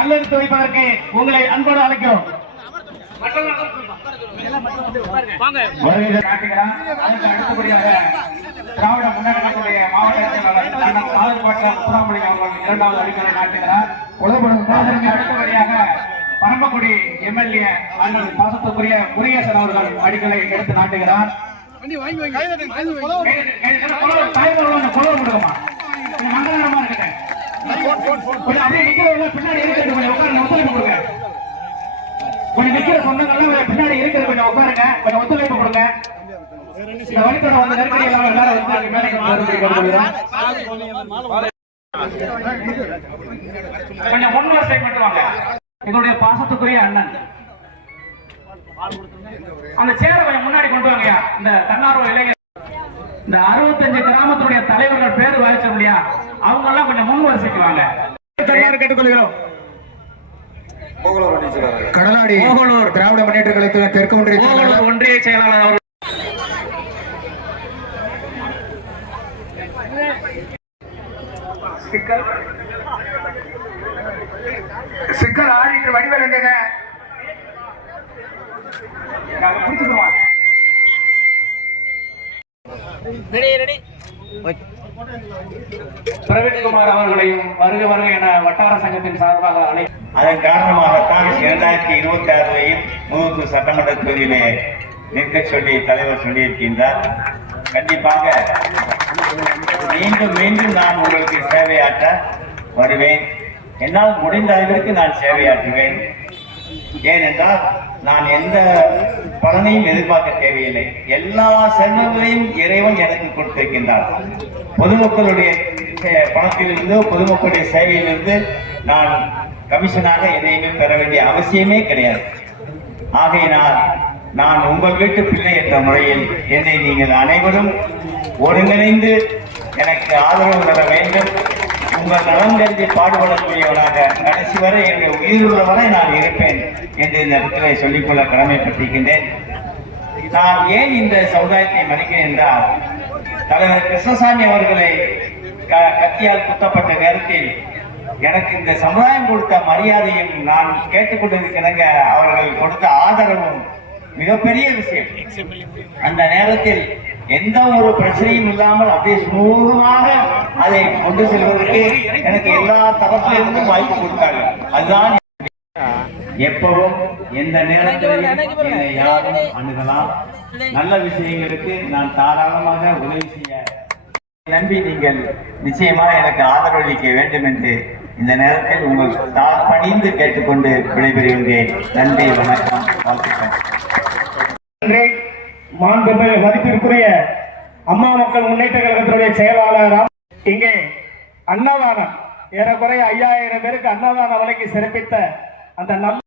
கல்லெடுத்து வைப்பதற்கு உங்களை அன்போடு அழைக்கிறோம். திராவிட முன்னேற்றக்கூடிய மாவட்ட அவர்கள் இரண்டாவது அடிக்கலை நாட்டுகிறார். அடுத்தபடியாக பரமக்குடி எம்எல்ஏ அண்ணன் பாசத்துக்குரிய முருகேசன் அவர்கள் அடிக்கலை எடுத்து நாட்டுகிறார். மங்களகரமா இருக்கேன். அப்படியே நிக்கிறவங்க பின்னாடி இருக்கிறது கொஞ்சம் உட்காருங்க, ஒத்துழைப்பு கொடுங்க. கொஞ்சம் நிக்கிற சொந்தங்கள்லாம் பின்னாடி இருக்கிறது கொஞ்சம் உட்காருங்க, கொஞ்சம் ஒத்துழைப்பு கொடுங்க. இந்த வழித்தோட வந்து நெருக்கடி எல்லாம் எல்லாரும் கொஞ்சம் முன்வரிசை மட்டும் வாங்க. எங்களுடைய பாசத்துக்குரிய அண்ணன் அந்த சேரை கொஞ்சம் முன்னாடி கொண்டு வாங்க. இந்த தன்னார்வ இளைஞர் இந்த 65 கிராமத்துடைய தலைவர்கள் பேர் வாய்ச்சோம் இல்லையா, அவங்க எல்லாம் கொஞ்சம் முன் வரிசைக்கு வாங்க. கேட்டுக்கொள்கிறோம். கடலாடி திராவிட முன்னேற்ற கழகத்தின் தெற்கு ஒன்றிய செயலாளர் அவர்கள் சிக்கல் ஆடிட்டு வடிவல் எங்க பிரவீன்குமார் அவர்களையும் வருக வருக என வட்டார சங்கத்தின் சார்பாக அதன் காரணமாகத்தான் 2026 மூதூர் சட்டமன்ற தொகுதியிலே நிற்க சொல்லி தலைவர் சொல்லியிருக்கின்றார். கண்டிப்பாக மீண்டும் மீண்டும் நான் உங்களுக்கு சேவையாற்ற வருவேன். என்னால் முடிந்த அளவிற்கு நான் சேவையாற்றுவேன். ஏனென்றால் நான் எந்த பலனையும் எதிர்பார்க்க தேவையில்லை. எல்லா செல்வங்களையும் இறைவன் எனக்கு கொடுத்திருக்கின்றார். பொதுமக்களுடைய பணத்திலிருந்து பொதுமக்களுடைய சேவையிலிருந்து நான் கமிஷனாக எதையுமே பெற வேண்டிய அவசியமே கிடையாது. ஆகையினால் நான் உங்கள் வீட்டு பிள்ளை என்ற முறையில் என்னை நீங்கள் அனைவரும் ஒருங்கிணைந்து எனக்கு ஆதரவு தர வேண்டும். உங்கள் நலன் கருதி பாடுபடக்கூடியவனாக கடைசி வரை என்னுடைய உயிருள்ள வரை நான் இருப்பேன் என்று இந்த இடத்திலே சொல்லிக்கொள்ள கடமைப்பட்டிருக்கின்றேன். நான் ஏன் இந்த சமுதாயத்தை மதிக்கிறேன் என்றால், தலைவர் கிருஷ்ணசாமி அவர்களை கத்தியால் குத்தப்பட்ட நேரத்தில் எனக்கு இந்த சமுதாயம் கொடுத்த மரியாதையும் நான் கேட்டுக்கொண்டிருக்கிறங்க அவர்கள் கொடுத்த ஆதரவும் மிகப்பெரிய விஷயம். அந்த நேரத்தில் எந்த ஒரு பிரச்சனையும் இல்லாமல் அப்படியே சுமூகமாக அதை கொண்டு செல்வதற்கு எனக்கு எல்லா தரப்பிலிருந்தும் வாய்ப்பு கொடுத்தார்கள். அதுதான் எப்பவும் எந்த நேரத்திலும் யாரும் அணுகலாம். நல்ல விஷயங்களுக்கு நான் தாராளமாக உதவி செய்ய நம்பி நீங்கள் நிச்சயமாக எனக்கு ஆதரவளிக்க வேண்டும் என்று இந்த நேரத்தில் உங்கள் தாழ் பணிந்து கேட்டுக்கொண்டு விடைபெறுகின்றேன். நன்றி, வணக்கம், வாழ்த்துக்கள். மாண்புமிகு மதிப்பிற்குரிய அம்மா மக்கள் முன்னேற்ற கழகத்தினுடைய செயலாளர் இங்கே அன்னதானம் ஏறக்குறைய 5000 பேருக்கு அன்னதானம் வழங்கி சிறப்பித்த அந்த நல்ல